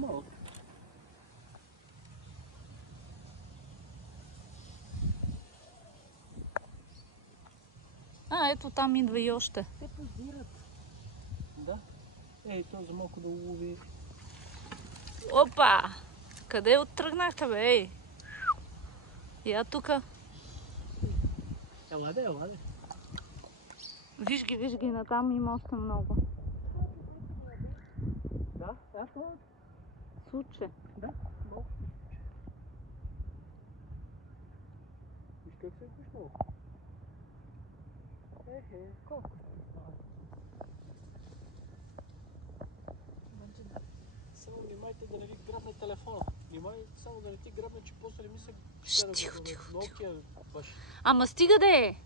по-малък. Ето там идва и още. Те позират. Да. Ей, то за малко да улови. Опа! Къде оттръгнахте, бе? Ей! Я тука. Еладе, еладе. Виж ги, натам има още много. Да, ето. Суче. Да, малко. Виж как се е пуснало. Колко? Само внимайте да не ви грабне телефона. Внимай само да не ти грабне, че после не мисля, че Тихо. Nokia баш. Ама стига да е!